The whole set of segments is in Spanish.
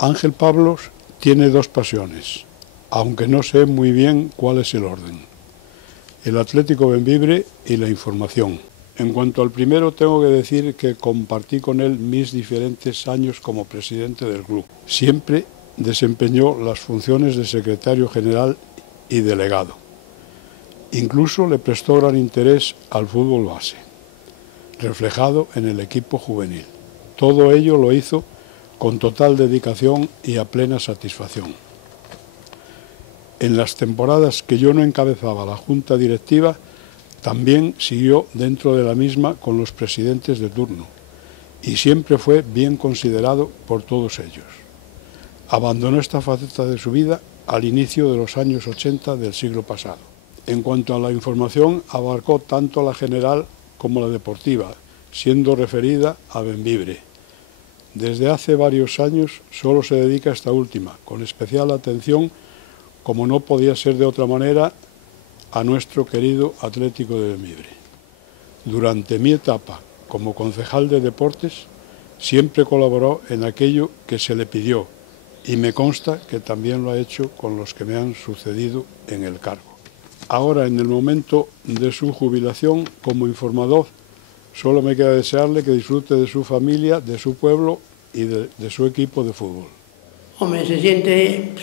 Ángel Pablos tiene dos pasiones, aunque no sé muy bien cuál es el orden: el Atlético Bembibre y la información. En cuanto al primero, tengo que decir que compartí con él mis diferentes años como presidente del club. Siempre desempeñó las funciones de secretario general y delegado. Incluso le prestó gran interés al fútbol base, reflejado en el equipo juvenil. Todo ello lo hizo con total dedicación y a plena satisfacción. En las temporadas que yo no encabezaba la junta directiva, también siguió dentro de la misma con los presidentes de turno y siempre fue bien considerado por todos ellos. Abandonó esta faceta de su vida al inicio de los años 80 del siglo pasado. En cuanto a la información, abarcó tanto la general como la deportiva, siendo referida a Bembibre. Desde hace varios años solo se dedica a esta última, con especial atención, como no podía ser de otra manera, a nuestro querido Atlético de Bembibre. Durante mi etapa como concejal de deportes, siempre colaboró en aquello que se le pidió y me consta que también lo ha hecho con los que me han sucedido en el cargo. Ahora, en el momento de su jubilación como informador, solo me queda desearle que disfrute de su familia, de su pueblo y de su equipo de fútbol. Hombre, se siente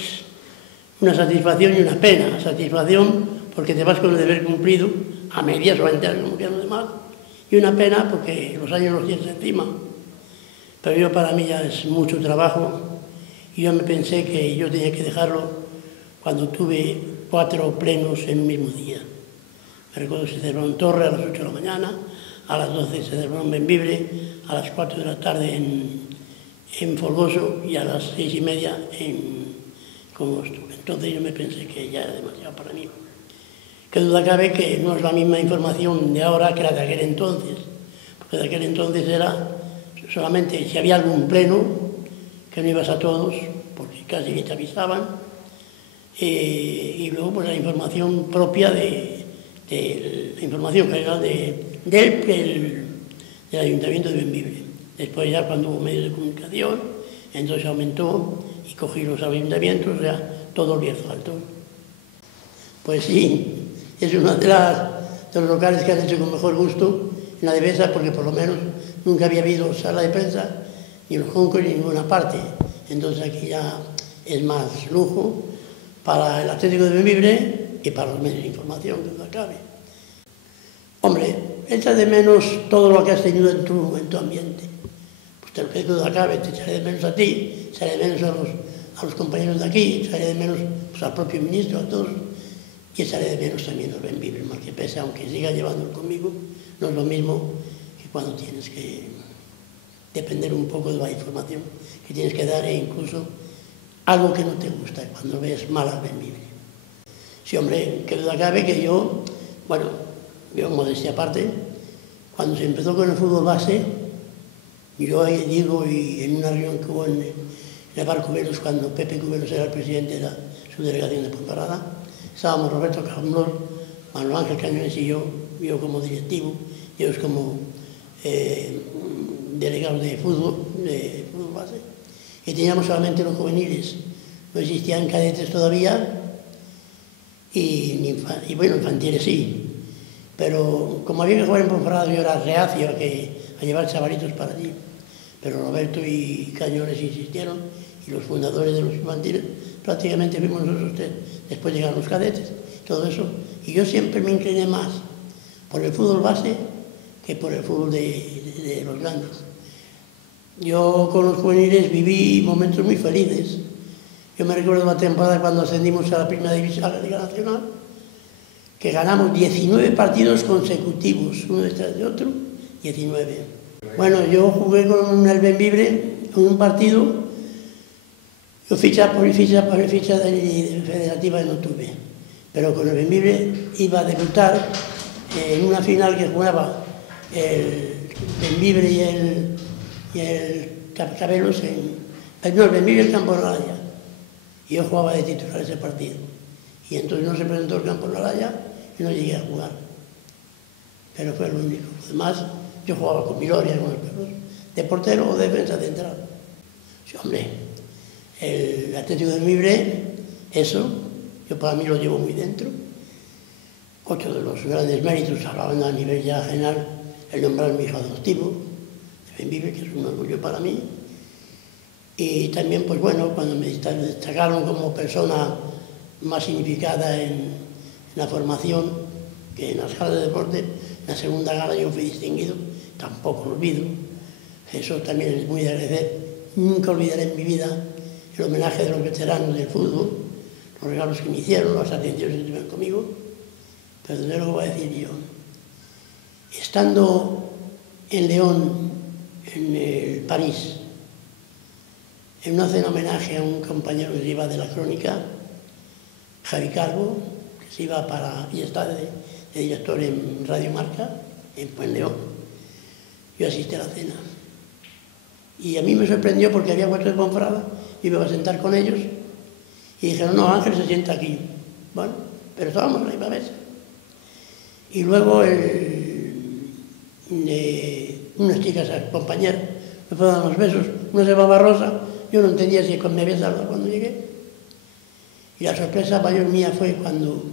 una satisfacción y una pena. Satisfacción porque te vas con el deber cumplido, a medias o a enteras, como quieran los demás, y una pena porque los años los tienes encima. Pero yo, para mí ya es mucho trabajo y yo me pensé que yo tenía que dejarlo cuando tuve 4 plenos en un mismo día. Me recuerdo que se celebró en Torre a las 8 de la mañana, a las 12 se celebró en Bembibre, a las 4 de la tarde en Folgoso y a las 6:30 en Congosto. Entonces yo me pensé que ya era demasiado para mí. Qué duda cabe que no es la misma información de ahora que la de aquel entonces, porque de aquel entonces era solamente si había algún pleno, que no ibas a todos, porque casi ni te avisaban, y luego pues la información propia de la información general del Ayuntamiento de Bembibre. Después ya cuando hubo medios de comunicación, entonces aumentó y cogí los ayuntamientos, o sea, todo el Bierzo Alto. Pues sí, es uno de los locales que han hecho con mejor gusto en la Devesa, porque por lo menos nunca había habido sala de prensa, ni en los Juncos, ni en ninguna parte. Entonces aquí ya es más lujo para el Atlético de Bembibre y para los medios de información, que duda cabe. Hombre, echas de menos todo lo que has tenido en tu ambiente. Pues te lo que duda cabe, te echaré de menos a ti, echaré de menos a los compañeros de aquí, echaré de menos pues, al propio ministro, a todos, y echaré de menos también a Bembibre, mal que pese, aunque siga llevándolo conmigo, no es lo mismo que cuando tienes que depender un poco de la información que tienes que dar, e incluso algo que no te gusta cuando ves mal a Bembibre. Sí, hombre, que duda cabe que yo, bueno, yo modestia aparte, cuando se empezó con el fútbol base, yo digo, y en una reunión que hubo en el Bar Cubelos, cuando Pepe Cubelos era el presidente de la subdelegación de Ponferrada, estábamos Roberto Camblor, Manuel Ángel Cañones y yo como directivo, ellos como delegados de fútbol base, y teníamos solamente los juveniles, no existían cadetes todavía, y bueno, infantiles sí, pero como había que jugar en Ponferrada yo era reacio a llevar chavalitos para allí, pero Roberto y Cañones insistieron, y los fundadores de los infantiles prácticamente fuimos nosotros, después llegaron los cadetes, todo eso, y yo siempre me incliné más por el fútbol base que por el fútbol de los grandes. Yo con los juveniles viví momentos muy felices. Yo me recuerdo una temporada cuando ascendimos a la primera división, a la Liga Nacional, que ganamos 19 partidos consecutivos, uno detrás de otro, 19. Bueno, yo jugué con el Bembibre en un partido, yo ficha de federativa no tuve, pero con el Bembibre iba a debutar en una final que jugaba el Bembibre y el Cabelos el Bembibre y el Campo-Nalaya, y yo jugaba de titular ese partido, y entonces no se presentó el Campo-Nalaya y no llegué a jugar, pero fue lo único. Además, yo jugaba con Viloria, con los perros, de portero o de defensa central. Sí, hombre, El Atlético de Bembibre, eso, yo para mí lo llevo muy dentro. Otro de los grandes méritos, hablando a nivel ya general, el nombrar a mi hijo adoptivo de Bembibre, que es un orgullo para mí. Y también, pues bueno, cuando me destacaron como persona más significada en la formación, que en las galas de deporte, en la segunda gala yo fui distinguido, tampoco lo olvido. Eso también es muy de agradecer. Nunca olvidaré en mi vida el homenaje de los veteranos del fútbol, los regalos que me hicieron, las atenciones que tuvieron conmigo. Pero desde luego voy a decir yo, estando en León, en París, en una cena homenaje a un compañero que se iba de la crónica, Javi Calvo, que se iba para, y está de director en Radio Marca, en León. Yo asistí a la cena. Y a mí me sorprendió porque había 4 de Ponferrada, y me iba a sentar con ellos, y dijeron, no, Ángel se sienta aquí. Bueno, pero estábamos en la misma mesa. Y luego unas chicas compañeras me fueron a dar unos besos, una se llamaba Rosa, yo no entendía si me había saludado cuando llegué. Y la sorpresa mayor mía fue cuando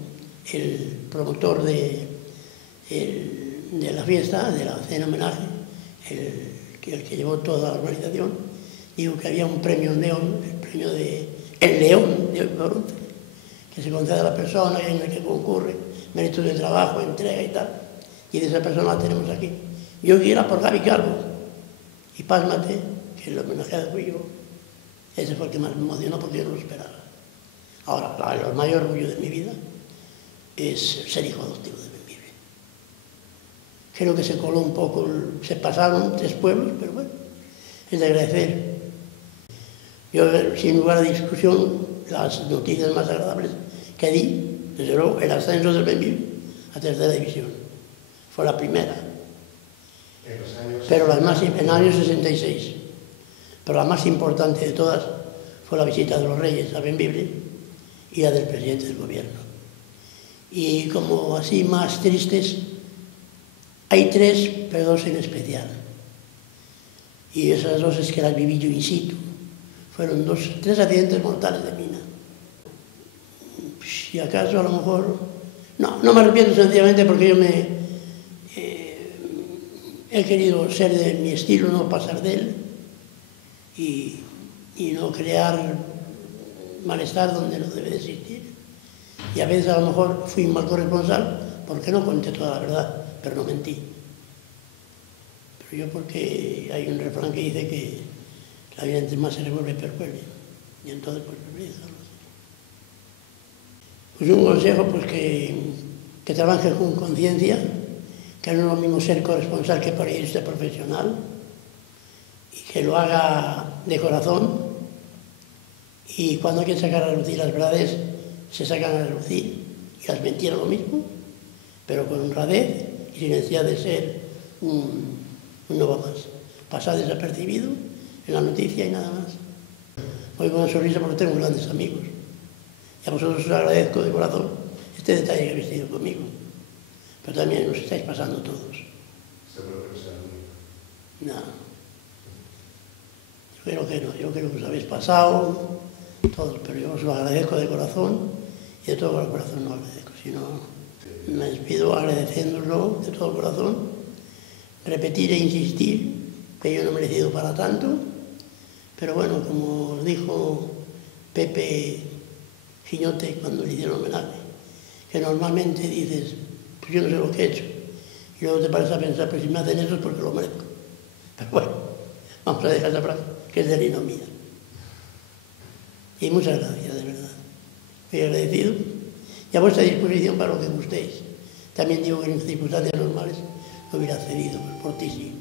el promotor de la fiesta, de la cena homenaje, el que llevó toda la organización, dijo que había un premio en León, el premio de El León de Bronce, que se concede a la persona en la que concurre, méritos de trabajo, entrega y tal. Y de esa persona la tenemos aquí. Yo quiera por Javi Calvo. Y pásmate, que el homenajeado fui yo. Ese fue el que más me emocionó porque yo no lo esperaba. Ahora, claro, el mayor orgullo de mi vida es ser hijo adoptivo de Bembibre. Creo que se coló un poco, se pasaron 3 pueblos, pero bueno, es de agradecer. Yo, sin lugar a discusión, las noticias más agradables que di, desde luego, el ascenso del Bembibre a 3ª división. Fue la primera. Pero en el año 66. Pero la más importante de todas fue la visita de los Reyes a Bembibre y la del presidente del gobierno. Y como así más tristes, hay 3, pero 2 en especial. Y esas 2 es que las viví yo in situ. Fueron 3 accidentes mortales de mina. Si acaso a lo mejor... No me arrepiento sencillamente porque yo he querido ser de mi estilo, no pasar de él y no crear malestar donde no debe de existir. Y a veces a lo mejor fui un mal corresponsal porque no conté toda la verdad, pero no mentí. Pero yo porque hay un refrán que dice que la vida entre más se revuelve, peor huele. Y entonces pues pues un consejo pues que trabaje con conciencia, que no es lo mismo ser corresponsal que periodista profesional, y que lo haga de corazón, y cuando hay que sacar a relucir las verdades, se sacan a relucir, y las mentiras lo mismo, pero con honradez y sin necesidad de ser un nuevo más. Pasar desapercibido en la noticia y nada más. Voy con una sonrisa porque tengo grandes amigos. Y a vosotros os agradezco de corazón este detalle que habéis tenido conmigo. Pero también os estáis pasando todos. No. Yo creo que no. Yo creo que os habéis pasado todos, pero yo os lo agradezco de corazón y de todo corazón no agradezco. Sino me despido agradeciéndoslo de todo corazón, repetir e insistir que yo no he merecido para tanto, pero bueno, como os dijo Pepe Giñote cuando le hicieron homenaje, que normalmente dices, pues yo no sé lo que he hecho, y luego te pares a pensar, pues si me hacen eso es porque lo merezco. Pero bueno, vamos a dejar esa frase, que es de Lino mía. Y muchas gracias, de verdad. Muy agradecido y a vuestra disposición para lo que gustéis. También digo que en circunstancias normales lo hubiera cedido, por ti sí.